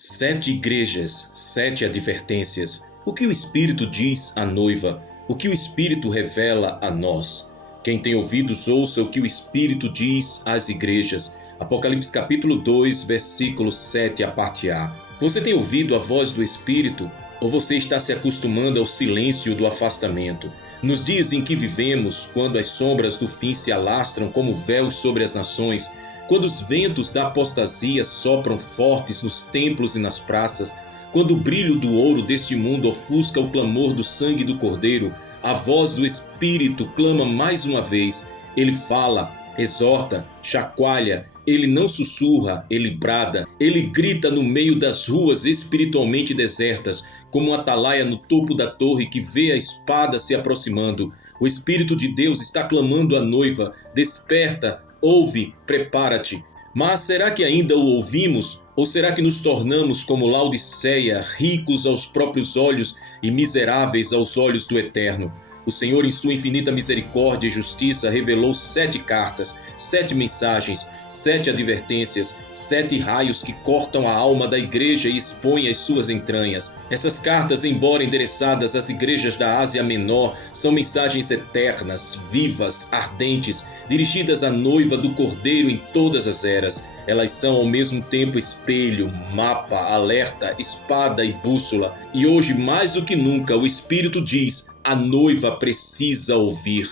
7 igrejas, 7 advertências. O que o Espírito diz à noiva? O que o Espírito revela a nós? Quem tem ouvidos, ouça o que o Espírito diz às igrejas. Apocalipse capítulo 2, versículo 7, a parte A. Você tem ouvido a voz do Espírito? Ou você está se acostumando ao silêncio do afastamento? Nos dias em que vivemos, quando as sombras do fim se alastram como véus sobre as nações, quando os ventos da apostasia sopram fortes nos templos e nas praças, quando o brilho do ouro deste mundo ofusca o clamor do sangue do Cordeiro, a voz do Espírito clama mais uma vez. Ele fala, exorta, chacoalha, ele não sussurra, ele brada, ele grita no meio das ruas espiritualmente desertas, como um atalaia no topo da torre que vê a espada se aproximando. O Espírito de Deus está clamando à noiva, desperta, ouve, prepara-te. Mas será que ainda o ouvimos? Ou será que nos tornamos como Laodiceia, ricos aos próprios olhos e miseráveis aos olhos do Eterno? O Senhor, em sua infinita misericórdia e justiça, revelou 7 cartas, 7 mensagens, 7 advertências, 7 raios que cortam a alma da igreja e expõem as suas entranhas. Essas cartas, embora endereçadas às igrejas da Ásia Menor, são mensagens eternas, vivas, ardentes, dirigidas à noiva do Cordeiro em todas as eras. Elas são ao mesmo tempo espelho, mapa, alerta, espada e bússola. E hoje, mais do que nunca, o Espírito diz: a noiva precisa ouvir.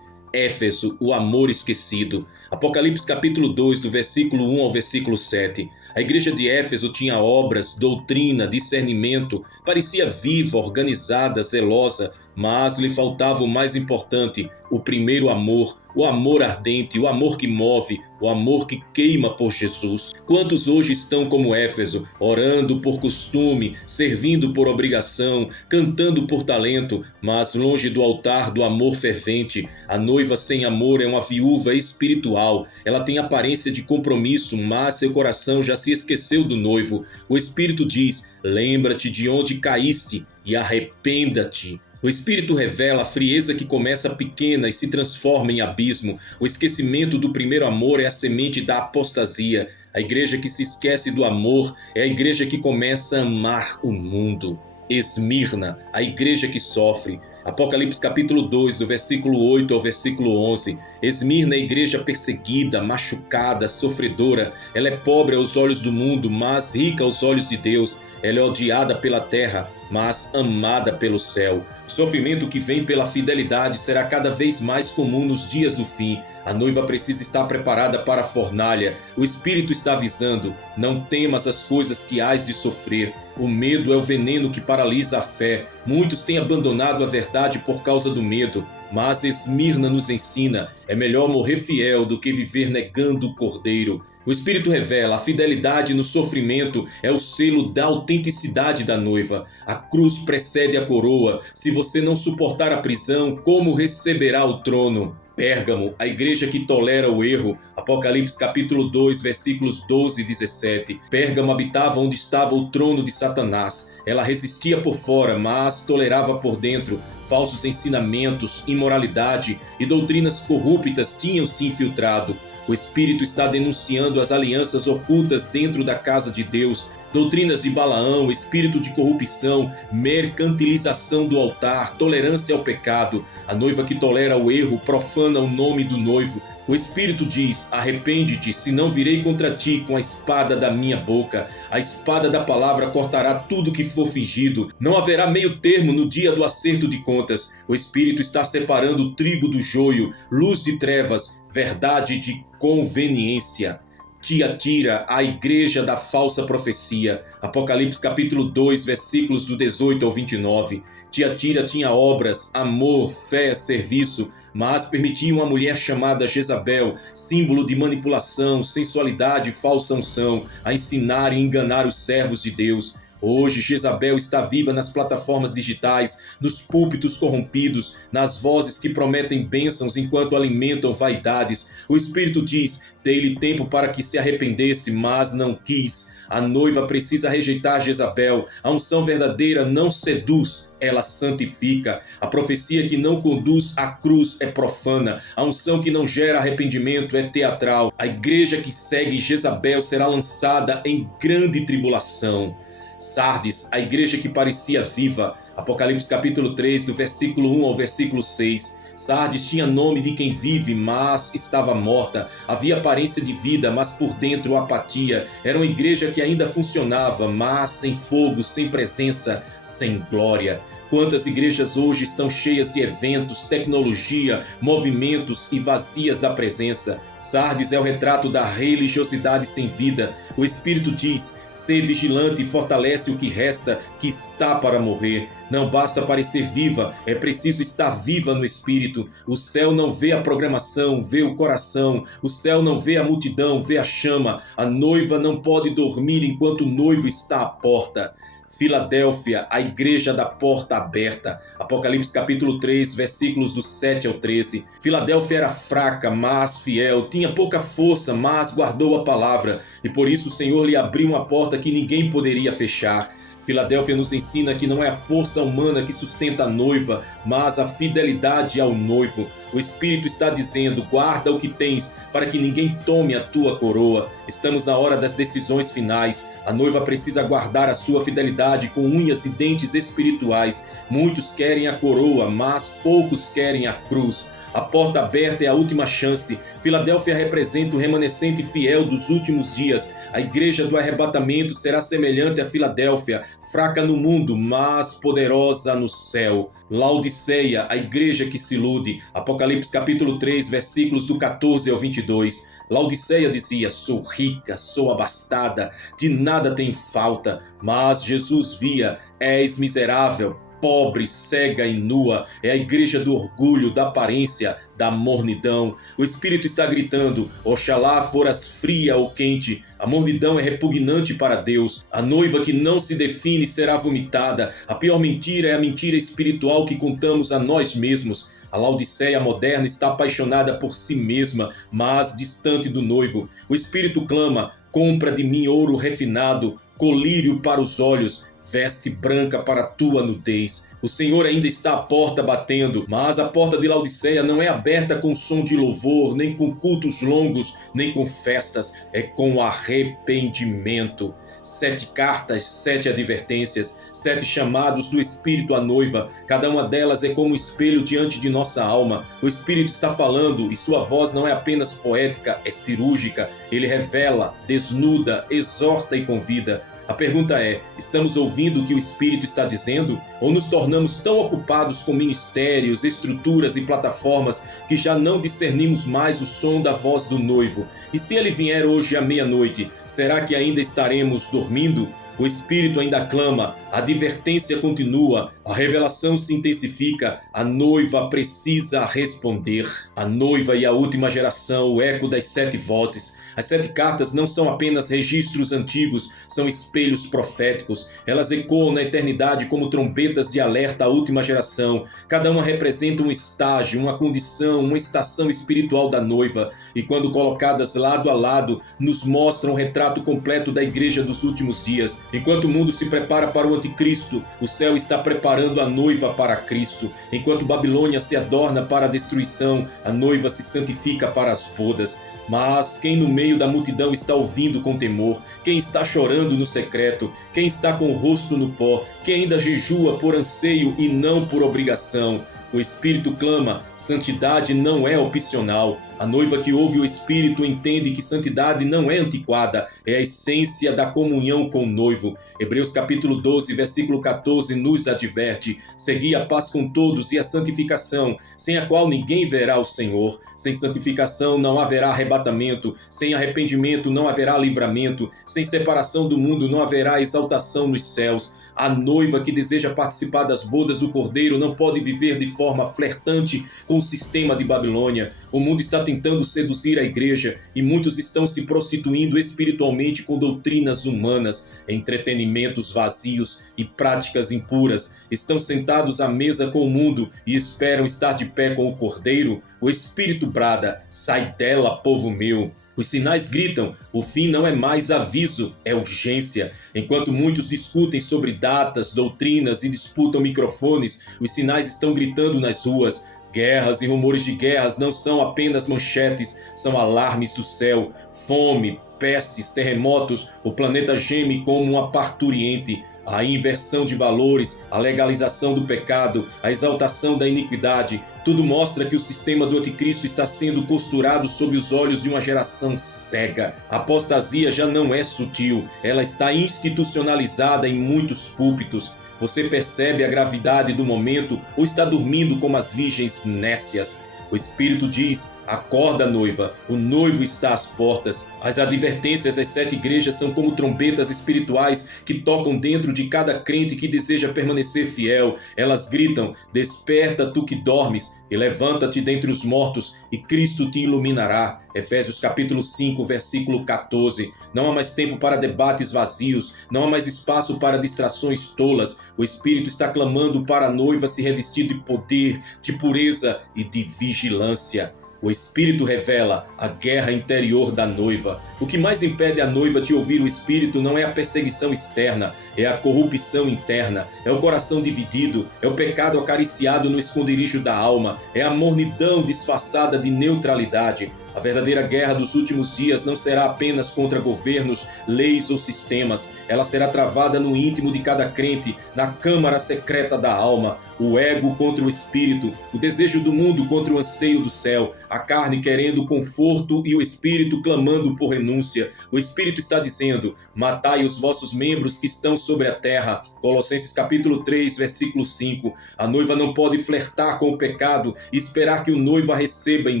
Éfeso, o amor esquecido. Apocalipse capítulo 2, do versículo 1 ao versículo 7. A igreja de Éfeso tinha obras, doutrina, discernimento, parecia viva, organizada, zelosa, mas lhe faltava o mais importante, o primeiro amor, o amor ardente, o amor que move, o amor que queima por Jesus. Quantos hoje estão como Éfeso, orando por costume, servindo por obrigação, cantando por talento, mas longe do altar do amor fervente? A noiva sem amor é uma viúva espiritual. Ela tem aparência de compromisso, mas seu coração já se esqueceu do noivo. O Espírito diz: lembra-te de onde caíste e arrependa-te. O Espírito revela a frieza que começa pequena e se transforma em abismo. O esquecimento do primeiro amor é a semente da apostasia. A igreja que se esquece do amor é a igreja que começa a amar o mundo. Esmirna, a igreja que sofre. Apocalipse capítulo 2, do versículo 8 ao versículo 11. Esmirna é a igreja perseguida, machucada, sofredora. Ela é pobre aos olhos do mundo, mas rica aos olhos de Deus. Ela é odiada pela terra, mas amada pelo céu. O sofrimento que vem pela fidelidade será cada vez mais comum nos dias do fim. A noiva precisa estar preparada para a fornalha. O Espírito está avisando: não temas as coisas que hás de sofrer. O medo é o veneno que paralisa a fé. Muitos têm abandonado a verdade por causa do medo. Mas Esmirna nos ensina: é melhor morrer fiel do que viver negando o Cordeiro. O Espírito revela: a fidelidade no sofrimento é o selo da autenticidade da noiva. A cruz precede a coroa. Se você não suportar a prisão, como receberá o trono? Pérgamo, a igreja que tolera o erro. Apocalipse capítulo 2, versículos 12 e 17. Pérgamo habitava onde estava o trono de Satanás. Ela resistia por fora, mas tolerava por dentro. Falsos ensinamentos, imoralidade e doutrinas corruptas tinham se infiltrado. O Espírito está denunciando as alianças ocultas dentro da casa de Deus, doutrinas de Balaão, espírito de corrupção, mercantilização do altar, tolerância ao pecado. A noiva que tolera o erro profana o nome do noivo. O Espírito diz: arrepende-te, senão virei contra ti com a espada da minha boca. A espada da palavra cortará tudo que for fingido. Não haverá meio termo no dia do acerto de contas. O Espírito está separando o trigo do joio, luz de trevas, verdade de conveniência. Tiatira, a igreja da falsa profecia. Apocalipse capítulo 2, versículos do 18 ao 29. Tiatira tinha obras, amor, fé, serviço, mas permitia uma mulher chamada Jezabel, símbolo de manipulação, sensualidade e falsa unção, a ensinar e enganar os servos de Deus. Hoje, Jezabel está viva nas plataformas digitais, nos púlpitos corrompidos, nas vozes que prometem bênçãos enquanto alimentam vaidades. O Espírito diz: dei-lhe tempo para que se arrependesse, mas não quis. A noiva precisa rejeitar Jezabel. A unção verdadeira não seduz, ela santifica. A profecia que não conduz à cruz é profana. A unção que não gera arrependimento é teatral. A igreja que segue Jezabel será lançada em grande tribulação. Sardes, a igreja que parecia viva. Apocalipse capítulo 3, do versículo 1 ao versículo 6. Sardes tinha nome de quem vive, mas estava morta. Havia aparência de vida, mas por dentro apatia. Era uma igreja que ainda funcionava, mas sem fogo, sem presença, sem glória. Quantas igrejas hoje estão cheias de eventos, tecnologia, movimentos e vazias da presença? Sardes é o retrato da religiosidade sem vida. O Espírito diz: ser vigilante e fortalece o que resta, que está para morrer. Não basta parecer viva, é preciso estar viva no Espírito. O céu não vê a programação, vê o coração. O céu não vê a multidão, vê a chama. A noiva não pode dormir enquanto o noivo está à porta. Filadélfia, a igreja da porta aberta. Apocalipse capítulo 3, versículos do 7 ao 13. Filadélfia era fraca, mas fiel, tinha pouca força, mas guardou a palavra, e por isso o Senhor lhe abriu uma porta que ninguém poderia fechar. Filadélfia nos ensina que não é a força humana que sustenta a noiva, mas a fidelidade ao noivo. O Espírito está dizendo: guarda o que tens, para que ninguém tome a tua coroa. Estamos na hora das decisões finais. A noiva precisa guardar a sua fidelidade com unhas e dentes espirituais. Muitos querem a coroa, mas poucos querem a cruz. A porta aberta é a última chance. Filadélfia representa o remanescente fiel dos últimos dias. A igreja do arrebatamento será semelhante a Filadélfia, fraca no mundo, mas poderosa no céu. Laodiceia, a igreja que se ilude. Apocalipse capítulo 3, versículos do 14 ao 22. Laodiceia dizia: sou rica, sou abastada, de nada tenho falta. Mas Jesus via: és miserável, pobre, cega e nua. É a igreja do orgulho, da aparência, da mornidão. O Espírito está gritando: oxalá foras fria ou quente. A mornidão é repugnante para Deus. A noiva que não se define será vomitada. A pior mentira é a mentira espiritual que contamos a nós mesmos. A Laodiceia moderna está apaixonada por si mesma, mas distante do noivo. O Espírito clama: compra de mim ouro refinado, colírio para os olhos, veste branca para a tua nudez. O Senhor ainda está à porta batendo, mas a porta de Laodiceia não é aberta com som de louvor, nem com cultos longos, nem com festas, é com arrependimento. 7 cartas, 7 advertências, 7 chamados do Espírito à noiva. Cada uma delas é como um espelho diante de nossa alma. O Espírito está falando e sua voz não é apenas poética, é cirúrgica. Ele revela, desnuda, exorta e convida. A pergunta é: estamos ouvindo o que o Espírito está dizendo? Ou nos tornamos tão ocupados com ministérios, estruturas e plataformas que já não discernimos mais o som da voz do noivo? E se ele vier hoje à meia-noite, será que ainda estaremos dormindo? O Espírito ainda clama, a advertência continua, a revelação se intensifica, a noiva precisa responder. A noiva e a última geração, o eco das 7 vozes. As 7 cartas não são apenas registros antigos, são espelhos proféticos. Elas ecoam na eternidade como trombetas de alerta à última geração. Cada uma representa um estágio, uma condição, uma estação espiritual da noiva. E quando colocadas lado a lado, nos mostram o retrato completo da igreja dos últimos dias. Enquanto o mundo se prepara para o anticristo, o céu está preparando a noiva para Cristo. Enquanto Babilônia se adorna para a destruição, a noiva se santifica para as bodas. Mas quem no meio da multidão está ouvindo com temor? Quem está chorando no secreto? Quem está com o rosto no pó? Quem ainda jejua por anseio e não por obrigação? O Espírito clama: santidade não é opcional. A noiva que ouve o Espírito entende que santidade não é antiquada, é a essência da comunhão com o noivo. Hebreus capítulo 12, versículo 14 nos adverte: segui a paz com todos e a santificação, sem a qual ninguém verá o Senhor. Sem santificação não haverá arrebatamento, sem arrependimento não haverá livramento, sem separação do mundo não haverá exaltação nos céus. A noiva que deseja participar das bodas do Cordeiro não pode viver de forma flertante com o sistema de Babilônia. O mundo está tentando seduzir a igreja e muitos estão se prostituindo espiritualmente com doutrinas humanas, entretenimentos vazios e práticas impuras. Estão sentados à mesa com o mundo e esperam estar de pé com o Cordeiro. O Espírito brada: sai dela, povo meu. Os sinais gritam: o fim não é mais aviso, é urgência. Enquanto muitos discutem sobre datas, doutrinas e disputam microfones, os sinais estão gritando nas ruas. Guerras e rumores de guerras não são apenas manchetes, são alarmes do céu. Fome, pestes, terremotos, o planeta geme como uma parturiente. A inversão de valores, a legalização do pecado, a exaltação da iniquidade, tudo mostra que o sistema do anticristo está sendo costurado sob os olhos de uma geração cega. A apostasia já não é sutil, ela está institucionalizada em muitos púlpitos. Você percebe a gravidade do momento ou está dormindo como as virgens nécias? O Espírito diz: acorda, noiva, o noivo está às portas. As advertências às 7 igrejas são como trombetas espirituais que tocam dentro de cada crente que deseja permanecer fiel. Elas gritam: desperta, tu que dormes, e levanta-te dentre os mortos, e Cristo te iluminará. Efésios capítulo 5, versículo 14. Não há mais tempo para debates vazios, não há mais espaço para distrações tolas. O Espírito está clamando para a noiva se revestir de poder, de pureza e de vigilância. O Espírito revela a guerra interior da noiva. O que mais impede a noiva de ouvir o Espírito não é a perseguição externa, é a corrupção interna, é o coração dividido, é o pecado acariciado no esconderijo da alma, é a mornidão disfarçada de neutralidade. A verdadeira guerra dos últimos dias não será apenas contra governos, leis ou sistemas. Ela será travada no íntimo de cada crente, na câmara secreta da alma. O ego contra o espírito, o desejo do mundo contra o anseio do céu, a carne querendo conforto e o espírito clamando por renúncia. O espírito está dizendo: matai os vossos membros que estão sobre a terra. Colossenses capítulo 3, versículo 5. A noiva não pode flertar com o pecado e esperar que o noivo a receba em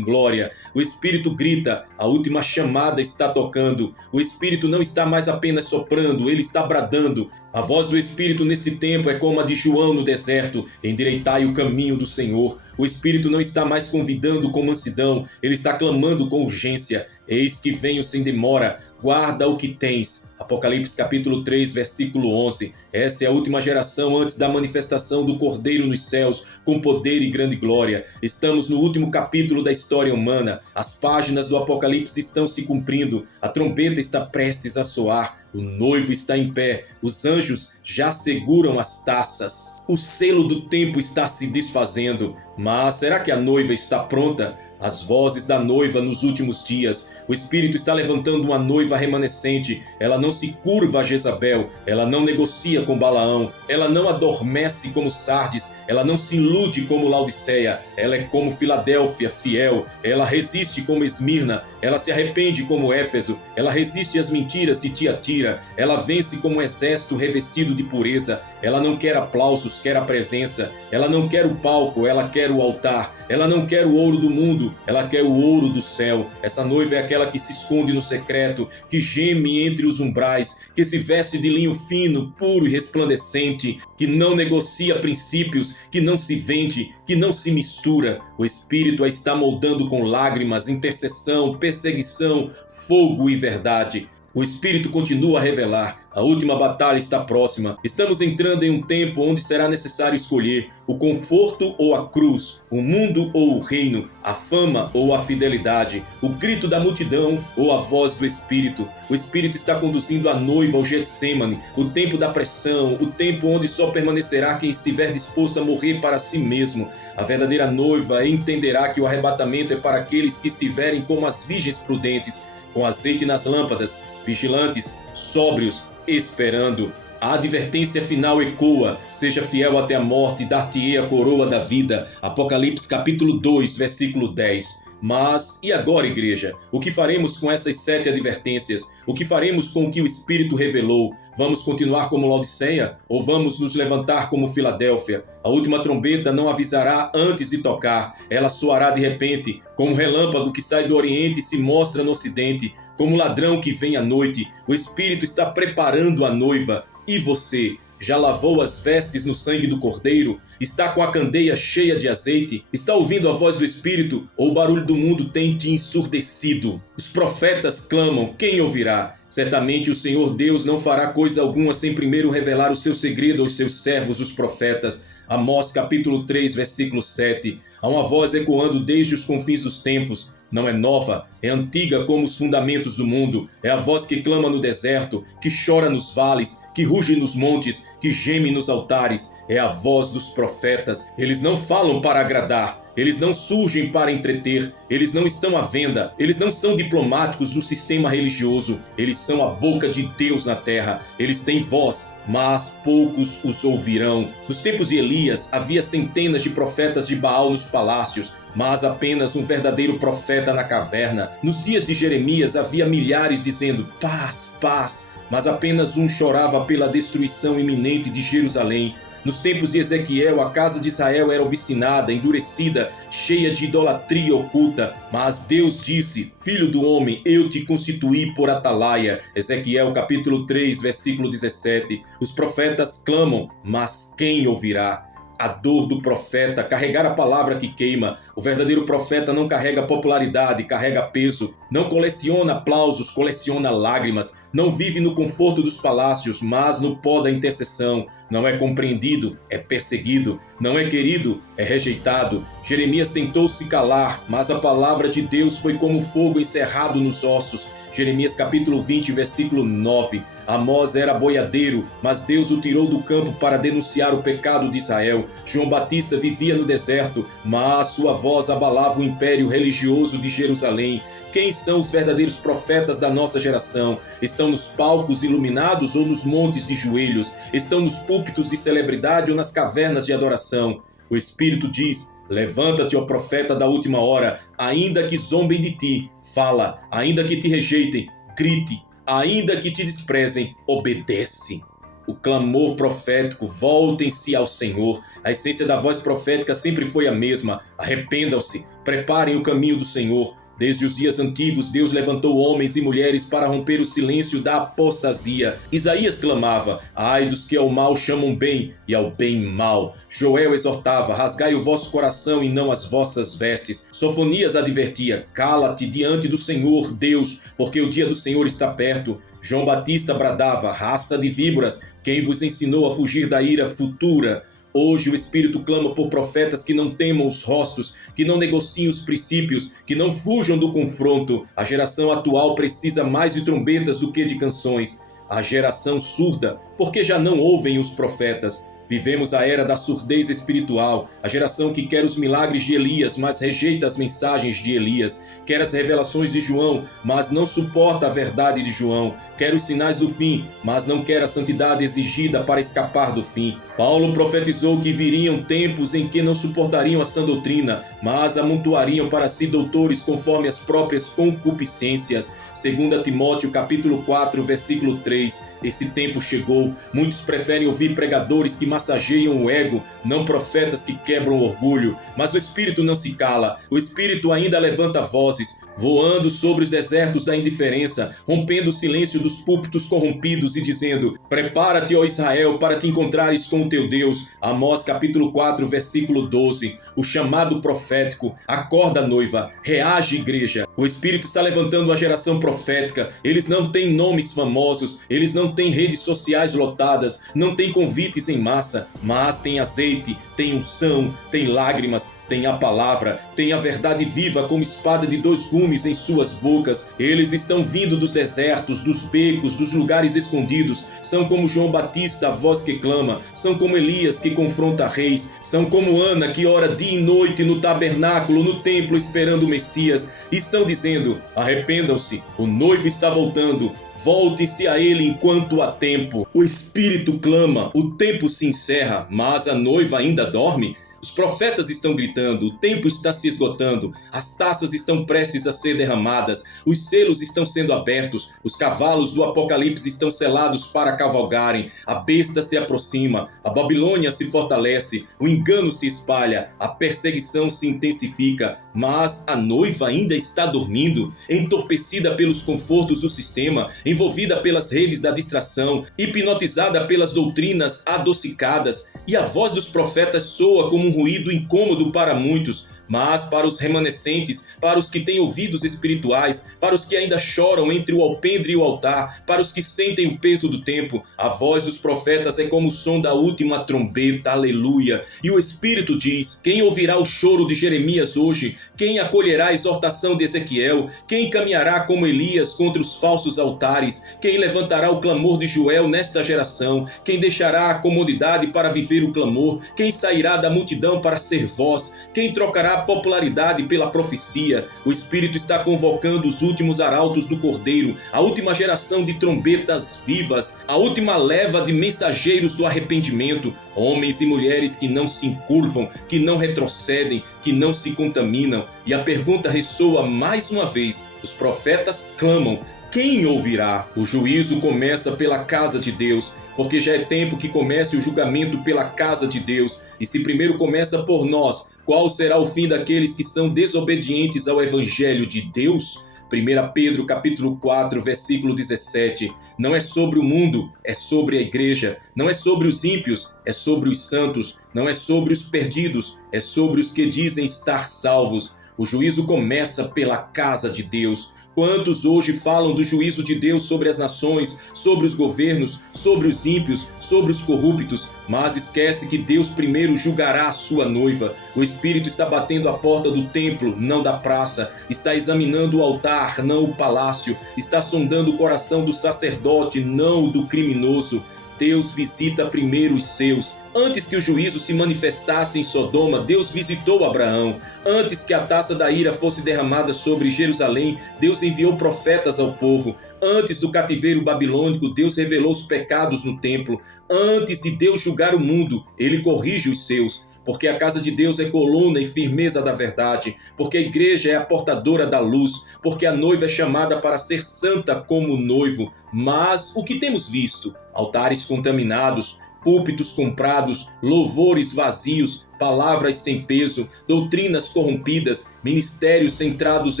glória. O espírito grita: a última chamada está tocando. O espírito não está mais apenas soprando, ele está bradando. A voz do Espírito nesse tempo é como a de João no deserto: endireitai o caminho do Senhor. O Espírito não está mais convidando com mansidão, ele está clamando com urgência: eis que venho sem demora, guarda o que tens. Apocalipse capítulo 3, versículo 11. Essa é a última geração antes da manifestação do Cordeiro nos céus, com poder e grande glória. Estamos no último capítulo da história humana. As páginas do Apocalipse estão se cumprindo. A trombeta está prestes a soar. O noivo está em pé. Os anjos já seguram as taças. O selo do tempo está se desfazendo. Mas será que a noiva está pronta? As vozes da noiva nos últimos dias. O Espírito está levantando uma noiva remanescente. Ela não se curva a Jezabel. Ela não negocia com Balaão. Ela não adormece como Sardes. Ela não se ilude como Laodiceia. Ela é como Filadélfia, fiel. Ela resiste como Esmirna. Ela se arrepende como Éfeso. Ela resiste às mentiras de Tiatira. Ela vence como um exército revestido de pureza. Ela não quer aplausos, quer a presença. Ela não quer o palco, ela quer o altar. Ela não quer o ouro do mundo, ela quer o ouro do céu. Essa noiva é aquela que se esconde no secreto, que geme entre os umbrais, que se veste de linho fino, puro e resplandecente, que não negocia princípios, que não se vende, que não se mistura. O Espírito a está moldando com lágrimas, intercessão, perseguição, fogo e verdade. O Espírito continua a revelar: a última batalha está próxima. Estamos entrando em um tempo onde será necessário escolher o conforto ou a cruz, o mundo ou o reino, a fama ou a fidelidade, o grito da multidão ou a voz do Espírito. O Espírito está conduzindo a noiva ao Getsêmani, o tempo da pressão, o tempo onde só permanecerá quem estiver disposto a morrer para si mesmo. A verdadeira noiva entenderá que o arrebatamento é para aqueles que estiverem como as virgens prudentes, com azeite nas lâmpadas, vigilantes, sóbrios, esperando. A advertência final ecoa: seja fiel até a morte e dar-te-ei a coroa da vida. Apocalipse capítulo 2, versículo 10. Mas, e agora, igreja? O que faremos com essas 7 advertências? O que faremos com o que o Espírito revelou? Vamos continuar como Laodiceia? Ou vamos nos levantar como Filadélfia? A última trombeta não avisará antes de tocar. Ela soará de repente, como um relâmpago que sai do Oriente e se mostra no Ocidente, como um ladrão que vem à noite. O Espírito está preparando a noiva. E você? Já lavou as vestes no sangue do Cordeiro? Está com a candeia cheia de azeite? Está ouvindo a voz do Espírito? Ou o barulho do mundo tem te ensurdecido? Os profetas clamam: quem ouvirá? Certamente o Senhor Deus não fará coisa alguma sem primeiro revelar o seu segredo aos seus servos, os profetas. Amós capítulo 3, versículo 7. Há uma voz ecoando desde os confins dos tempos. Não é nova, é antiga como os fundamentos do mundo. É a voz que clama no deserto, que chora nos vales, que ruge nos montes, que geme nos altares. É a voz dos profetas. Eles não falam para agradar. Eles não surgem para entreter, eles não estão à venda, eles não são diplomáticos do sistema religioso, eles são a boca de Deus na terra, eles têm voz, mas poucos os ouvirão. Nos tempos de Elias havia centenas de profetas de Baal nos palácios, mas apenas um verdadeiro profeta na caverna. Nos dias de Jeremias havia milhares dizendo paz, paz, mas apenas um chorava pela destruição iminente de Jerusalém. Nos tempos de Ezequiel, a casa de Israel era obstinada, endurecida, cheia de idolatria oculta. Mas Deus disse, filho do homem, eu te constituí por atalaia. Ezequiel capítulo 3, versículo 17. Os profetas clamam, mas quem ouvirá? A dor do profeta, carregar a palavra que queima. O verdadeiro profeta não carrega popularidade, carrega peso. Não coleciona aplausos, coleciona lágrimas. Não vive no conforto dos palácios, mas no pó da intercessão. Não é compreendido, é perseguido. Não é querido, é rejeitado. Jeremias tentou se calar, mas a palavra de Deus foi como fogo encerrado nos ossos. Jeremias capítulo 20, versículo 9. Amós era boiadeiro, mas Deus o tirou do campo para denunciar o pecado de Israel. João Batista vivia no deserto, mas sua voz abalava o império religioso de Jerusalém. Quem são os verdadeiros profetas da nossa geração? Estão nos palcos iluminados ou nos montes de joelhos? Estão nos púlpitos de celebridade ou nas cavernas de adoração? O Espírito diz: levanta-te, ó profeta da última hora, ainda que zombem de ti, fala, ainda que te rejeitem, grite, ainda que te desprezem, obedece. O clamor profético, voltem-se ao Senhor. A essência da voz profética sempre foi a mesma. Arrependam-se, preparem o caminho do Senhor. Desde os dias antigos, Deus levantou homens e mulheres para romper o silêncio da apostasia. Isaías clamava, ai dos que ao mal chamam bem e ao bem mal. Joel exortava, rasgai o vosso coração e não as vossas vestes. Sofonias advertia, cala-te diante do Senhor Deus, porque o dia do Senhor está perto. João Batista bradava, raça de víboras, quem vos ensinou a fugir da ira futura? Hoje o Espírito clama por profetas que não temam os rostos, que não negociem os princípios, que não fujam do confronto. A geração atual precisa mais de trombetas do que de canções. A geração surda, porque já não ouvem os profetas. Vivemos a era da surdez espiritual, a geração que quer os milagres de Elias, mas rejeita as mensagens de Elias, quer as revelações de João, mas não suporta a verdade de João, quer os sinais do fim, mas não quer a santidade exigida para escapar do fim. Paulo profetizou que viriam tempos em que não suportariam a sã doutrina, mas amontoariam para si doutores conforme as próprias concupiscências. 2 Timóteo capítulo 4, versículo 3. Esse tempo chegou. Muitos preferem ouvir pregadores que massageiam o ego, não profetas que quebram o orgulho. Mas o Espírito não se cala. O Espírito ainda levanta vozes, voando sobre os desertos da indiferença, rompendo o silêncio dos púlpitos corrompidos e dizendo: prepara-te, ó Israel, para te encontrares com o teu Deus. Amós capítulo 4, versículo 12. O chamado profético. Acorda, noiva. Reage, igreja. O Espírito está levantando a geração profética. Eles não têm nomes famosos, eles não têm redes sociais lotadas, não têm convites em massa, mas têm azeite, têm unção, têm lágrimas, têm a palavra, têm a verdade viva como espada de dois gumes em suas bocas. Eles estão vindo dos desertos, dos becos, dos lugares escondidos. São como João Batista, a voz que clama. São como Elias, que confronta reis. São como Ana, que ora dia e noite no tabernáculo, no templo, esperando o Messias. E estão dizendo: arrependam-se, o noivo está voltando. Volte-se a ele enquanto há tempo. O Espírito clama, o tempo se encerra, mas a noiva ainda dorme. Os profetas estão gritando, o tempo está se esgotando, as taças estão prestes a ser derramadas, os selos estão sendo abertos, os cavalos do Apocalipse estão selados para cavalgarem, a besta se aproxima, a Babilônia se fortalece, o engano se espalha, a perseguição se intensifica, mas a noiva ainda está dormindo, entorpecida pelos confortos do sistema, envolvida pelas redes da distração, hipnotizada pelas doutrinas adocicadas, e a voz dos profetas soa como um ruído incômodo para muitos, mas para os remanescentes, para os que têm ouvidos espirituais, para os que ainda choram entre o alpendre e o altar, para os que sentem o peso do tempo, a voz dos profetas é como o som da última trombeta, aleluia. E o Espírito diz: quem ouvirá o choro de Jeremias hoje? Quem acolherá a exortação de Ezequiel? Quem caminhará como Elias contra os falsos altares? Quem levantará o clamor de Joel nesta geração? Quem deixará a comodidade para viver o clamor? Quem sairá da multidão para ser voz? Quem trocará a popularidade pela profecia? O Espírito está convocando os últimos arautos do Cordeiro, a última geração de trombetas vivas, a última leva de mensageiros do arrependimento, homens e mulheres que não se encurvam, que não retrocedem, que não se contaminam. E a pergunta ressoa mais uma vez: os profetas clamam, quem ouvirá? O juízo começa pela casa de Deus, porque já é tempo que comece o julgamento pela casa de Deus. E se primeiro começa por nós, qual será o fim daqueles que são desobedientes ao Evangelho de Deus? 1 Pedro capítulo 4, versículo 17. Não é sobre o mundo, é sobre a igreja. Não é sobre os ímpios, é sobre os santos. Não é sobre os perdidos, é sobre os que dizem estar salvos. O juízo começa pela casa de Deus. Quantos hoje falam do juízo de Deus sobre as nações, sobre os governos, sobre os ímpios, sobre os corruptos, mas esquece que Deus primeiro julgará a sua noiva. O Espírito está batendo a porta do templo, não da praça. Está examinando o altar, não o palácio. Está sondando o coração do sacerdote, não o do criminoso. Deus visita primeiro os seus. Antes que o juízo se manifestasse em Sodoma, Deus visitou Abraão. Antes que a taça da ira fosse derramada sobre Jerusalém, Deus enviou profetas ao povo. Antes do cativeiro babilônico, Deus revelou os pecados no templo. Antes de Deus julgar o mundo, ele corrige os seus. Porque a casa de Deus é coluna e firmeza da verdade, porque a igreja é a portadora da luz, porque a noiva é chamada para ser santa como o noivo. Mas o que temos visto? Altares contaminados, púlpitos comprados, louvores vazios, palavras sem peso, doutrinas corrompidas, ministérios centrados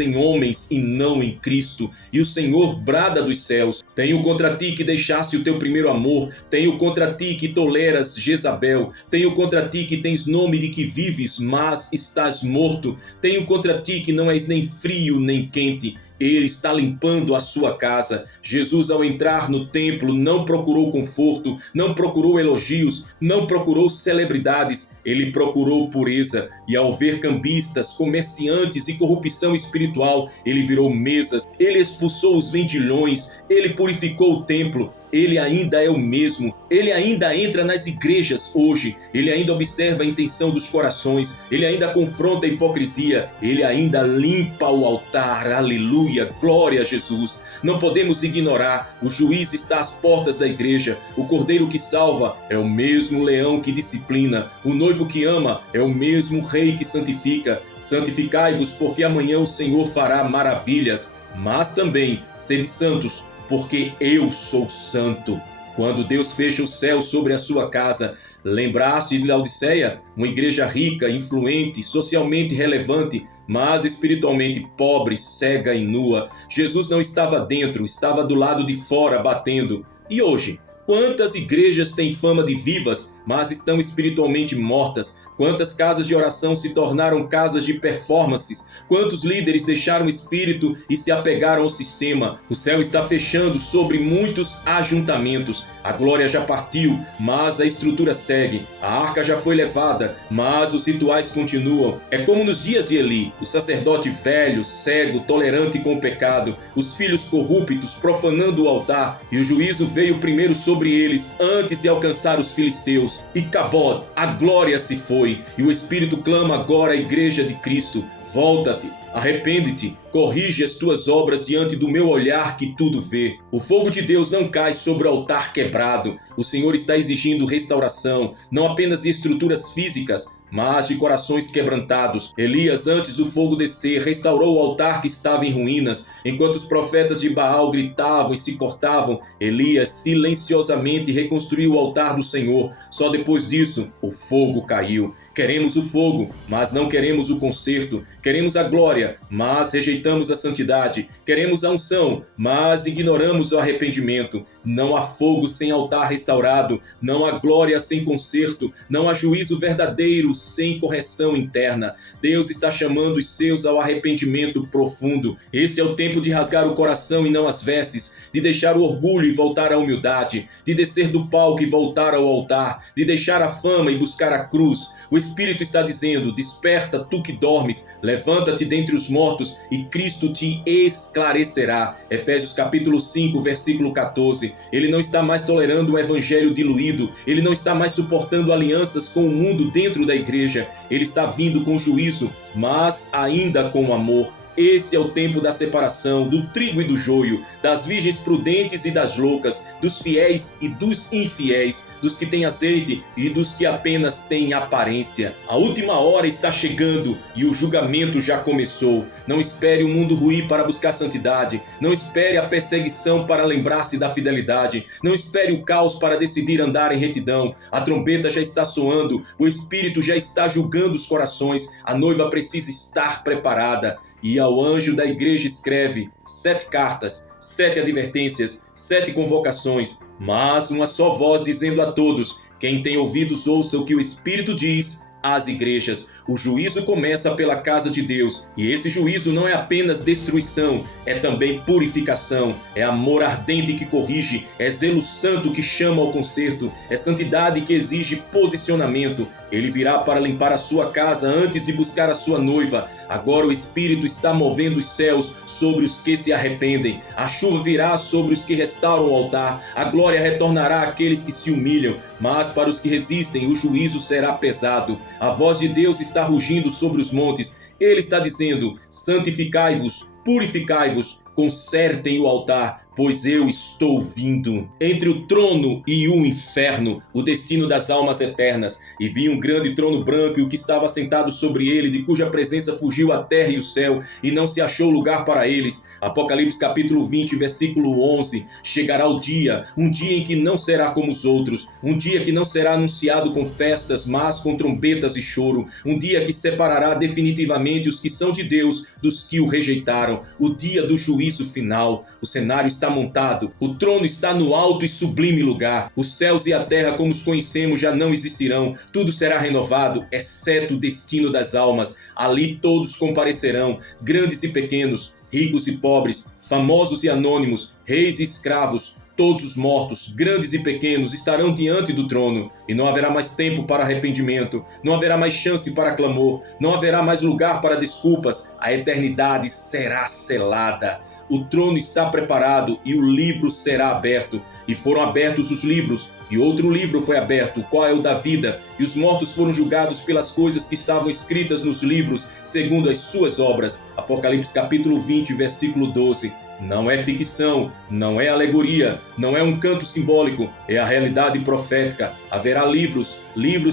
em homens e não em Cristo. E o Senhor brada dos céus: tenho contra ti que deixaste o teu primeiro amor, tenho contra ti que toleras Jezabel, tenho contra ti que tens nome de que vives, mas estás morto, tenho contra ti que não és nem frio nem quente. Ele está limpando a sua casa. Jesus, ao entrar no templo, não procurou conforto, não procurou elogios, não procurou celebridades. Ele procurou pureza. E ao ver cambistas, comerciantes e corrupção espiritual, ele virou mesas, ele expulsou os vendilhões, ele purificou o templo. Ele ainda é o mesmo, ele ainda entra nas igrejas hoje, ele ainda observa a intenção dos corações, ele ainda confronta a hipocrisia, ele ainda limpa o altar, aleluia, glória a Jesus. Não podemos ignorar, o juiz está às portas da igreja, o cordeiro que salva é o mesmo leão que disciplina, o noivo que ama é o mesmo rei que santifica. Santificai-vos, porque amanhã o Senhor fará maravilhas, mas também sede santos, porque eu sou santo. Quando Deus fecha o céu sobre a sua casa, lembraste de Laodiceia, uma igreja rica, influente, socialmente relevante, mas espiritualmente pobre, cega e nua. Jesus não estava dentro, estava do lado de fora batendo. E hoje, quantas igrejas têm fama de vivas, mas estão espiritualmente mortas? Quantas casas de oração se tornaram casas de performances? Quantos líderes deixaram o espírito e se apegaram ao sistema? O céu está fechando sobre muitos ajuntamentos. A glória já partiu, mas a estrutura segue. A arca já foi levada, mas os rituais continuam. É como nos dias de Eli, o sacerdote velho, cego, tolerante com o pecado, os filhos corruptos profanando o altar, e o juízo veio primeiro sobre eles antes de alcançar os filisteus. E Cabod, a glória se foi. E o Espírito clama agora à igreja de Cristo: volta-te, arrepende-te, corrige as tuas obras diante do meu olhar que tudo vê. O fogo de Deus não cai sobre o altar quebrado. O Senhor está exigindo restauração, não apenas de estruturas físicas, mas de corações quebrantados. Elias, antes do fogo descer, restaurou o altar que estava em ruínas. Enquanto os profetas de Baal gritavam e se cortavam, Elias silenciosamente reconstruiu o altar do Senhor. Só depois disso, o fogo caiu. Queremos o fogo, mas não queremos o conserto. Queremos a glória, mas rejeitamos a santidade. Queremos a unção, mas ignoramos o arrependimento. Não há fogo sem altar restaurado, não há glória sem conserto, não há juízo verdadeiro sem correção interna. Deus está chamando os seus ao arrependimento profundo. Esse é o tempo de rasgar o coração e não as vestes, de deixar o orgulho e voltar à humildade, de descer do palco e voltar ao altar, de deixar a fama e buscar a cruz. O Espírito está dizendo: desperta, tu que dormes, levanta-te dentre os mortos e Cristo te esclarecerá. Efésios capítulo 5, versículo 14. Ele não está mais tolerando um evangelho diluído, ele não está mais suportando alianças com o mundo dentro da igreja. Ele está vindo com juízo, mas ainda com amor. Esse é o tempo da separação, do trigo e do joio, das virgens prudentes e das loucas, dos fiéis e dos infiéis, dos que têm azeite e dos que apenas têm aparência. A última hora está chegando e o julgamento já começou. Não espere o mundo ruir para buscar santidade. Não espere a perseguição para lembrar-se da fidelidade. Não espere o caos para decidir andar em retidão. A trombeta já está soando, o Espírito já está julgando os corações. A noiva precisa estar preparada. E ao anjo da igreja escreve 7 cartas, 7 advertências, 7 convocações, mas uma só voz dizendo a todos: quem tem ouvidos ouça o que o Espírito diz às igrejas. O juízo começa pela casa de Deus, e esse juízo não é apenas destruição, é também purificação, é amor ardente que corrige, é zelo santo que chama ao conserto, é santidade que exige posicionamento. Ele virá para limpar a sua casa antes de buscar a sua noiva. Agora o Espírito está movendo os céus sobre os que se arrependem. A chuva virá sobre os que restauram o altar. A glória retornará àqueles que se humilham. Mas para os que resistem, o juízo será pesado. A voz de Deus está rugindo sobre os montes. Ele está dizendo: santificai-vos, purificai-vos, consertem o altar, pois eu estou vindo. Entre o trono e o inferno, o destino das almas eternas. E vi um grande trono branco e o que estava sentado sobre ele, de cuja presença fugiu a terra e o céu, e não se achou lugar para eles. Apocalipse capítulo 20, versículo 11. Chegará o dia, um dia em que não será como os outros, um dia que não será anunciado com festas, mas com trombetas e choro, um dia que separará definitivamente os que são de Deus dos que o rejeitaram, o dia do juízo final. O cenário está montado, o trono está no alto e sublime lugar. Os céus e a terra como os conhecemos já não existirão, tudo será renovado, exceto o destino das almas. Ali todos comparecerão, grandes e pequenos, ricos e pobres, famosos e anônimos, reis e escravos. Todos os mortos, grandes e pequenos, estarão diante do trono, e não haverá mais tempo para arrependimento, não haverá mais chance para clamor, não haverá mais lugar para desculpas. A eternidade será selada. O trono está preparado e o livro será aberto. E foram abertos os livros, e outro livro foi aberto, o qual é o da vida. E os mortos foram julgados pelas coisas que estavam escritas nos livros, segundo as suas obras. Apocalipse capítulo 20, versículo 12. Não é ficção, não é alegoria, não é um canto simbólico, é a realidade profética. Haverá livros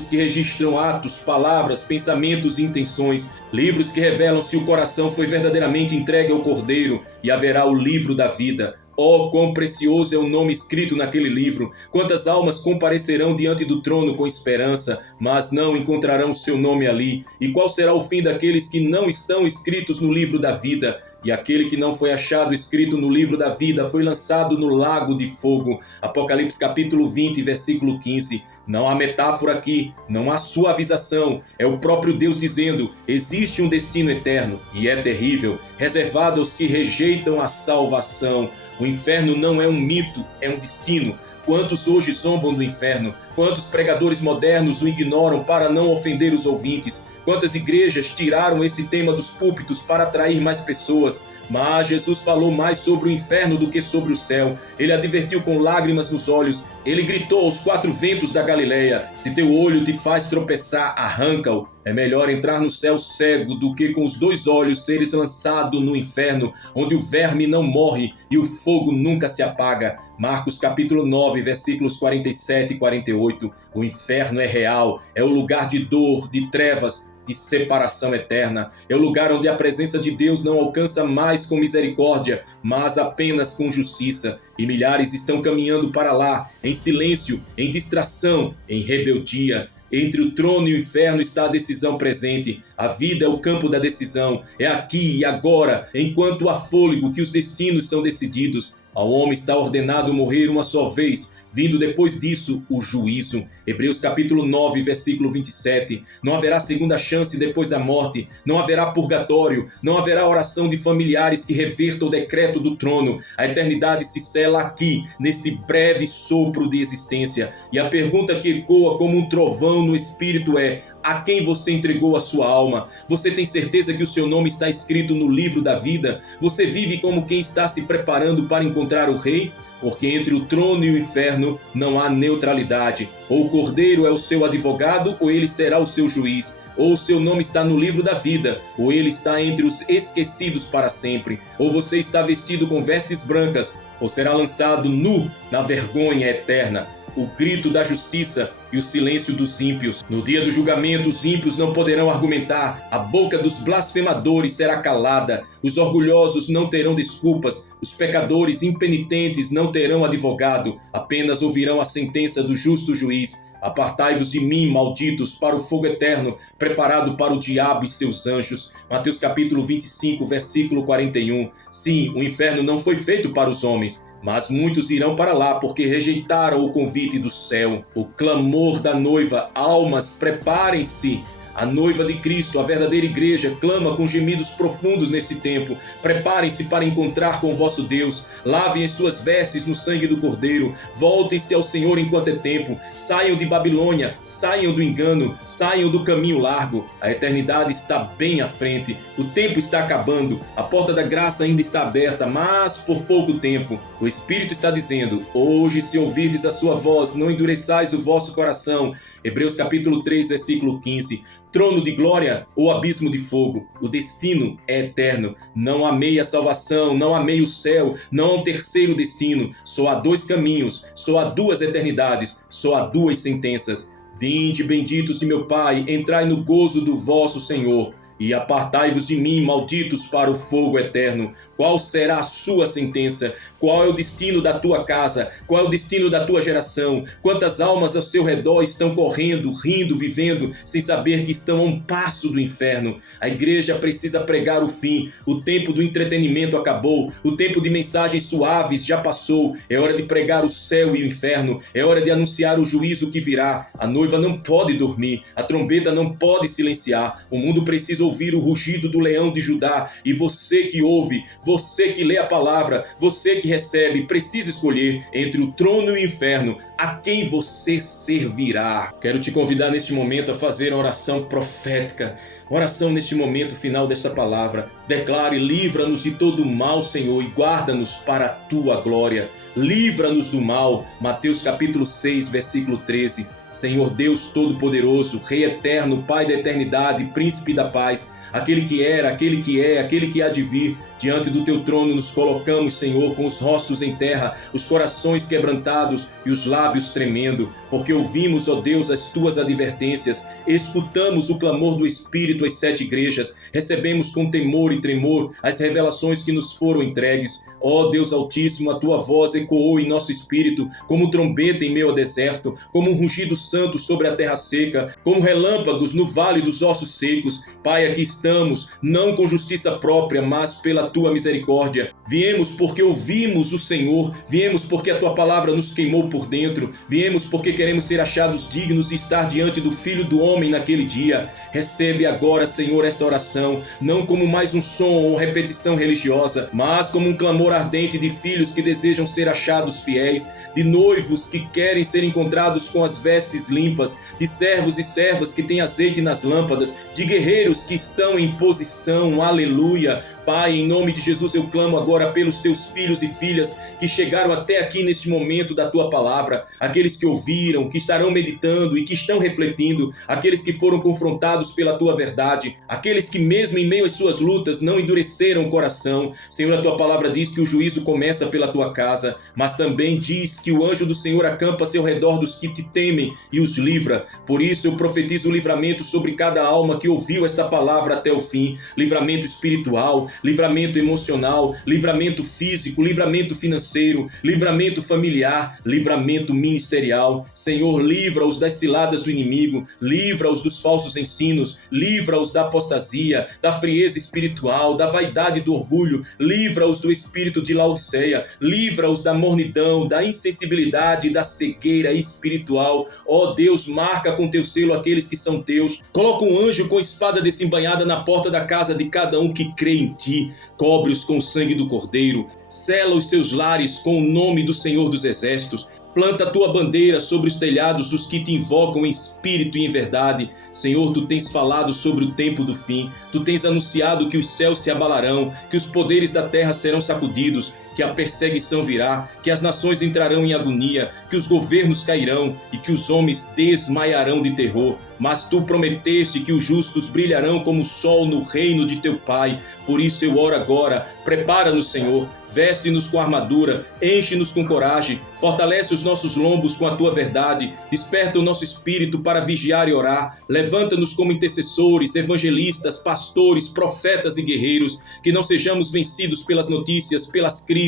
que registram atos, palavras, pensamentos e intenções, livros que revelam se o coração foi verdadeiramente entregue ao Cordeiro, e haverá o livro da vida. Oh, quão precioso é o nome escrito naquele livro! Quantas almas comparecerão diante do trono com esperança, mas não encontrarão seu nome ali? E qual será o fim daqueles que não estão escritos no livro da vida? E aquele que não foi achado escrito no livro da vida foi lançado no lago de fogo. Apocalipse capítulo 20, versículo 15. Não há metáfora aqui, não há suavização. É o próprio Deus dizendo: existe um destino eterno, e é terrível, reservado aos que rejeitam a salvação. O inferno não é um mito, é um destino. Quantos hoje zombam do inferno? Quantos pregadores modernos o ignoram para não ofender os ouvintes? Quantas igrejas tiraram esse tema dos púlpitos para atrair mais pessoas? Mas Jesus falou mais sobre o inferno do que sobre o céu. Ele advertiu com lágrimas nos olhos. Ele gritou aos 4 ventos da Galileia: se teu olho te faz tropeçar, arranca-o. É melhor entrar no céu cego do que com os 2 olhos seres lançado no inferno, onde o verme não morre e o fogo nunca se apaga. Marcos capítulo 9, versículos 47 e 48. O inferno é real, é o lugar de dor, de trevas, de separação eterna. É o lugar onde a presença de Deus não alcança mais com misericórdia, mas apenas com justiça. E milhares estão caminhando para lá, em silêncio, em distração, em rebeldia. Entre o trono e o inferno está a decisão presente. A vida é o campo da decisão. É aqui e agora, enquanto há fôlego, que os destinos são decididos. Ao homem está ordenado morrer uma só vez, vindo depois disso o juízo. Hebreus capítulo 9, versículo 27. Não haverá segunda chance depois da morte, não haverá purgatório, não haverá oração de familiares que reverta o decreto do trono. A eternidade se sela aqui, neste breve sopro de existência. E a pergunta que ecoa como um trovão no espírito é: a quem você entregou a sua alma? Você tem certeza que o seu nome está escrito no livro da vida? Você vive como quem está se preparando para encontrar o rei? Porque entre o trono e o inferno não há neutralidade. Ou o Cordeiro é o seu advogado, ou ele será o seu juiz. Ou o seu nome está no livro da vida, ou ele está entre os esquecidos para sempre. Ou você está vestido com vestes brancas, ou será lançado nu na vergonha eterna. O grito da justiça e o silêncio dos ímpios. No dia do julgamento, os ímpios não poderão argumentar, a boca dos blasfemadores será calada, os orgulhosos não terão desculpas, os pecadores impenitentes não terão advogado, apenas ouvirão a sentença do justo juiz. Apartai-vos de mim, malditos, para o fogo eterno, preparado para o diabo e seus anjos. Mateus capítulo 25, versículo 41. Sim, o inferno não foi feito para os homens, mas muitos irão para lá porque rejeitaram o convite do céu. O clamor da noiva: almas, preparem-se. A noiva de Cristo, a verdadeira igreja, clama com gemidos profundos nesse tempo. Preparem-se para encontrar com o vosso Deus. Lavem as suas vestes no sangue do Cordeiro. Voltem-se ao Senhor enquanto é tempo. Saiam de Babilônia, saiam do engano, saiam do caminho largo. A eternidade está bem à frente. O tempo está acabando. A porta da graça ainda está aberta, mas por pouco tempo. O Espírito está dizendo: hoje, se ouvirdes a sua voz, não endureçais o vosso coração. Hebreus capítulo 3, versículo 15. Trono de glória ou abismo de fogo? O destino é eterno. Não há meia salvação, não há meio céu, não há um terceiro destino. Só há dois caminhos, só há duas eternidades, só há duas sentenças. Vinde, benditos de meu Pai, entrai no gozo do vosso Senhor. E apartai-vos de mim, malditos, para o fogo eterno. Qual será a sua sentença? Qual é o destino da tua casa? Qual é o destino da tua geração? Quantas almas ao seu redor estão correndo, rindo, vivendo, sem saber que estão a um passo do inferno? A igreja precisa pregar o fim. O tempo do entretenimento acabou. O tempo de mensagens suaves já passou. É hora de pregar o céu e o inferno. É hora de anunciar o juízo que virá. A noiva não pode dormir. A trombeta não pode silenciar. O mundo precisa ouvir o rugido do leão de Judá. E você que ouve, você que lê a palavra, você que recebe, precisa escolher entre o trono e o inferno a quem você servirá. Quero te convidar neste momento a fazer uma oração profética, uma oração neste momento final desta palavra. Declare: livra-nos de todo mal, Senhor, e guarda-nos para a tua glória. Livra-nos do mal. Mateus capítulo 6, versículo 13. Senhor Deus Todo-Poderoso, Rei Eterno, Pai da Eternidade, Príncipe da Paz, aquele que era, aquele que é, aquele que há de vir, diante do teu trono nos colocamos, Senhor, com os rostos em terra, os corações quebrantados e os lábios tremendo, porque ouvimos, ó Deus, as tuas advertências, escutamos o clamor do Espírito às 7 igrejas, recebemos com temor e tremor as revelações que nos foram entregues. Ó Deus Altíssimo, a tua voz ecoou em nosso espírito, como trombeta em meio ao deserto, como um rugido santo sobre a terra seca, como relâmpagos no vale dos ossos secos. Pai, aqui estamos, não com justiça própria, mas pela tua misericórdia. Viemos porque ouvimos o Senhor, viemos porque a tua palavra nos queimou por dentro, viemos porque queremos ser achados dignos de estar diante do Filho do Homem naquele dia. Recebe agora, Senhor, esta oração, não como mais um som ou repetição religiosa, mas como um clamor ardente de filhos que desejam ser achados fiéis, de noivos que querem ser encontrados com as vestes limpas, de servos e servas que têm azeite nas lâmpadas, de guerreiros que estão em posição. Aleluia! Pai, em nome de Jesus eu clamo agora pelos teus filhos e filhas que chegaram até aqui neste momento da tua palavra, aqueles que ouviram, que estarão meditando e que estão refletindo, aqueles que foram confrontados pela tua verdade, aqueles que mesmo em meio às suas lutas não endureceram o coração. Senhor, a tua palavra diz que o juízo começa pela tua casa, mas também diz que o anjo do Senhor acampa ao seu redor dos que te temem e os livra. Por isso eu profetizo o livramento sobre cada alma que ouviu esta palavra até o fim, livramento espiritual, livramento emocional, livramento físico, livramento financeiro, livramento familiar, livramento ministerial. Senhor, livra-os das ciladas do inimigo, livra-os dos falsos ensinos, livra-os da apostasia, da frieza espiritual, da vaidade e do orgulho, livra-os do espírito de Laodiceia, livra-os da mornidão, da insensibilidade e da cegueira espiritual. Ó Deus, marca com teu selo aqueles que são teus, coloca um anjo com espada desembainhada na porta da casa de cada um que crê em ti, cobre-os com o sangue do Cordeiro, sela os seus lares com o nome do Senhor dos Exércitos, planta a tua bandeira sobre os telhados dos que te invocam em espírito e em verdade. Senhor, tu tens falado sobre o tempo do fim, tu tens anunciado que os céus se abalarão, que os poderes da terra serão sacudidos, que a perseguição virá, que as nações entrarão em agonia, que os governos cairão e que os homens desmaiarão de terror. Mas tu prometeste que os justos brilharão como o sol no reino de teu Pai. Por isso eu oro agora, prepara-nos, Senhor, veste-nos com armadura, enche-nos com coragem, fortalece os nossos lombos com a tua verdade, desperta o nosso espírito para vigiar e orar, levanta-nos como intercessores, evangelistas, pastores, profetas e guerreiros, que não sejamos vencidos pelas notícias, pelas crises,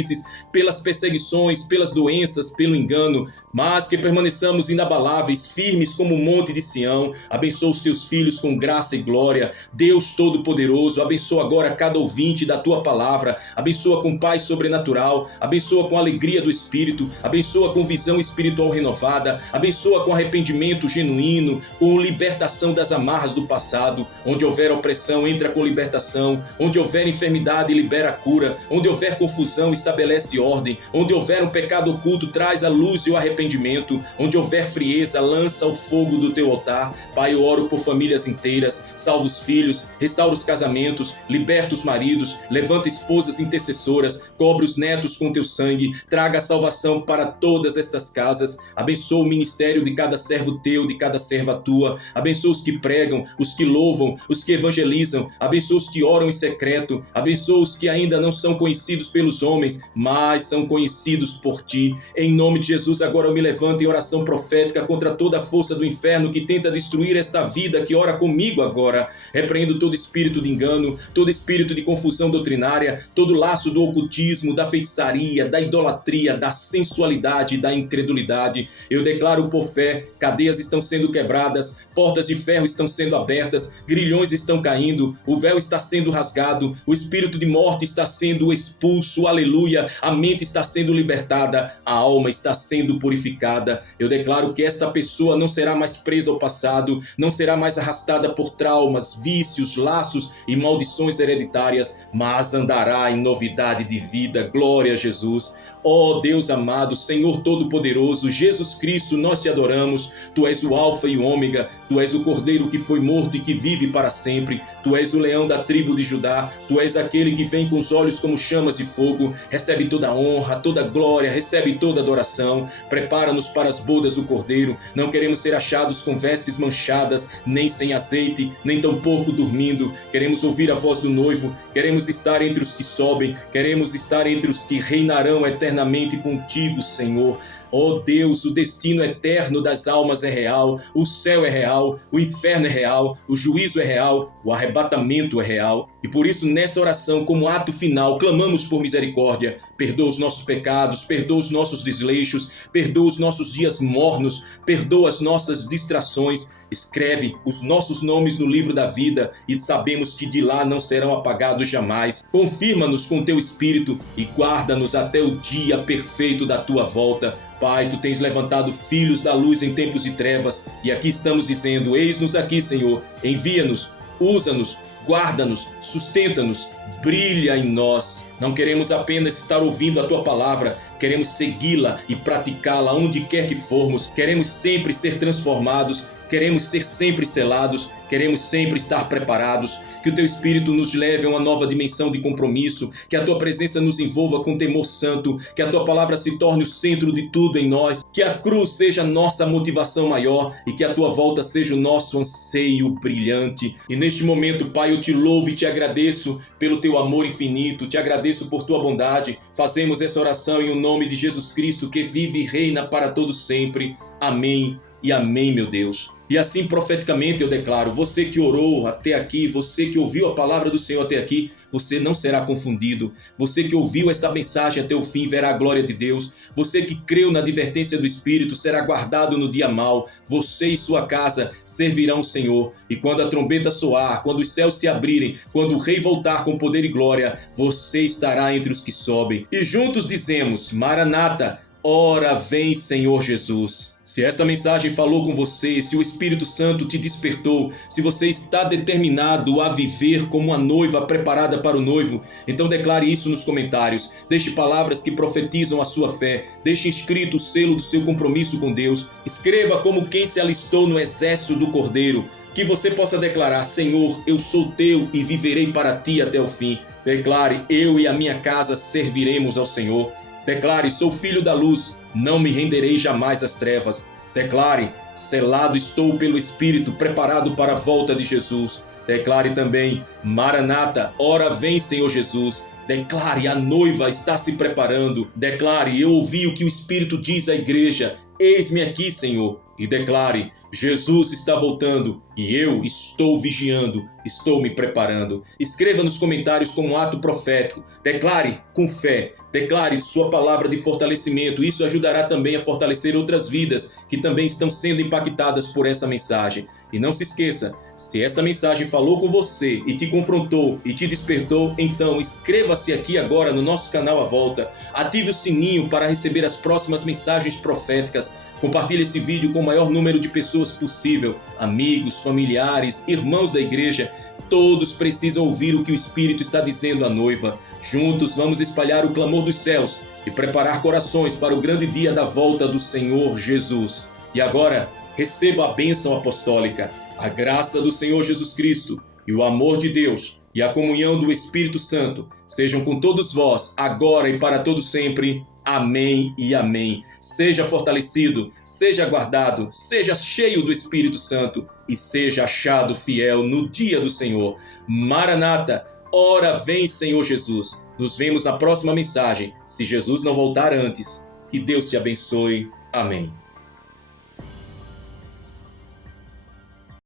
pelas perseguições, pelas doenças, pelo engano, mas que permaneçamos inabaláveis, firmes como o monte de Sião. Abençoa os teus filhos com graça e glória. Deus Todo-Poderoso, abençoa agora cada ouvinte da tua palavra, abençoa com paz sobrenatural, abençoa com alegria do Espírito, abençoa com visão espiritual renovada, abençoa com arrependimento genuíno, com libertação das amarras do passado. Onde houver opressão, entra com libertação, onde houver enfermidade, libera a cura, onde houver confusão, estabelece ordem, onde houver um pecado oculto, traz a luz e o arrependimento, onde houver frieza, lança o fogo do teu altar. Pai, eu oro por famílias inteiras, salva os filhos, restaura os casamentos, liberta os maridos, levanta esposas intercessoras, cobre os netos com teu sangue, traga a salvação para todas estas casas, abençoa o ministério de cada servo teu, de cada serva tua, abençoa os que pregam, os que louvam, os que evangelizam, abençoa os que oram em secreto, abençoa os que ainda não são conhecidos pelos homens, mas são conhecidos por ti. Em nome de Jesus, agora eu me levanto em oração profética contra toda a força do inferno que tenta destruir esta vida, que ora comigo agora. Repreendo todo espírito de engano, todo espírito de confusão doutrinária, todo laço do ocultismo, da feitiçaria, da idolatria, da sensualidade, da incredulidade. Eu declaro por fé, cadeias estão sendo quebradas, portas de ferro estão sendo abertas, grilhões estão caindo, o véu está sendo rasgado, o espírito de morte está sendo expulso, aleluia, a mente está sendo libertada, a alma está sendo purificada. Eu declaro que esta pessoa não será mais presa ao passado, não será mais arrastada por traumas, vícios, laços e maldições hereditárias, mas andará em novidade de vida. Glória a Jesus. Ó Deus amado, Senhor Todo-Poderoso, Jesus Cristo, nós te adoramos. Tu és o Alfa e o Ômega, tu és o Cordeiro que foi morto e que vive para sempre. Tu és o leão da tribo de Judá, tu és aquele que vem com os olhos como chamas de fogo. Recebe toda a honra, toda a glória, recebe toda a adoração. Prepara-nos para as bodas do Cordeiro. Não queremos ser achados com vestes manchadas, nem sem azeite, nem tampouco dormindo. Queremos ouvir a voz do noivo, queremos estar entre os que sobem, queremos estar entre os que reinarão eternamente contigo, Senhor. Ó Deus, o destino eterno das almas é real, o céu é real, o inferno é real, o juízo é real, o arrebatamento é real. E por isso, nessa oração, como ato final, clamamos por misericórdia. Perdoa os nossos pecados, perdoa os nossos desleixos, perdoa os nossos dias mornos, perdoa as nossas distrações. Escreve os nossos nomes no livro da vida e sabemos que de lá não serão apagados jamais. Confirma-nos com teu Espírito e guarda-nos até o dia perfeito da tua volta. Pai, tu tens levantado filhos da luz em tempos de trevas e aqui estamos dizendo: eis-nos aqui, Senhor, envia-nos, usa-nos, guarda-nos, sustenta-nos, brilha em nós. Não queremos apenas estar ouvindo a tua palavra, queremos segui-la e praticá-la onde quer que formos. Queremos sempre ser transformados, queremos ser sempre selados, queremos sempre estar preparados. Que o teu Espírito nos leve a uma nova dimensão de compromisso, que a tua presença nos envolva com temor santo, que a tua palavra se torne o centro de tudo em nós, que a cruz seja a nossa motivação maior e que a tua volta seja o nosso anseio brilhante. E neste momento, Pai, eu te louvo e te agradeço pelo teu amor infinito, te agradeço por tua bondade. Fazemos essa oração em o nome de Jesus Cristo, que vive e reina para todo sempre. Amém e amém, meu Deus. E assim profeticamente eu declaro, você que orou até aqui, você que ouviu a palavra do Senhor até aqui, você não será confundido. Você que ouviu esta mensagem até o fim verá a glória de Deus. Você que creu na advertência do Espírito será guardado no dia mau. Você e sua casa servirão o Senhor. E quando a trombeta soar, quando os céus se abrirem, quando o Rei voltar com poder e glória, você estará entre os que sobem. E juntos dizemos, Maranata, ora vem, Senhor Jesus. Se esta mensagem falou com você, se o Espírito Santo te despertou, se você está determinado a viver como uma noiva preparada para o noivo, então declare isso nos comentários. Deixe palavras que profetizam a sua fé. Deixe escrito o selo do seu compromisso com Deus. Escreva como quem se alistou no exército do Cordeiro. Que você possa declarar, Senhor, eu sou teu e viverei para ti até o fim. Declare, eu e a minha casa serviremos ao Senhor. Declare, sou filho da luz, não me renderei jamais às trevas. Declare, selado estou pelo Espírito, preparado para a volta de Jesus. Declare também, Maranata, ora vem, Senhor Jesus. Declare, a noiva está se preparando. Declare, eu ouvi o que o Espírito diz à igreja. Eis-me aqui, Senhor. E declare, Jesus está voltando e eu estou vigiando, estou me preparando. Escreva nos comentários como um ato profético. Declare com fé. Declare sua palavra de fortalecimento. Isso ajudará também a fortalecer outras vidas que também estão sendo impactadas por essa mensagem. E não se esqueça, se esta mensagem falou com você e te confrontou e te despertou, então inscreva-se aqui agora no nosso canal à volta. Ative o sininho para receber as próximas mensagens proféticas. Compartilhe esse vídeo com o maior número de pessoas possível. Amigos, familiares, irmãos da igreja. Todos precisam ouvir o que o Espírito está dizendo à noiva. Juntos vamos espalhar o clamor dos céus e preparar corações para o grande dia da volta do Senhor Jesus. E agora, receba a bênção apostólica, a graça do Senhor Jesus Cristo e o amor de Deus e a comunhão do Espírito Santo sejam com todos vós, agora e para todo sempre. Amém e amém. Seja fortalecido, seja guardado, seja cheio do Espírito Santo e seja achado fiel no dia do Senhor. Maranata, ora vem, Senhor Jesus. Nos vemos na próxima mensagem, se Jesus não voltar antes. Que Deus te abençoe. Amém.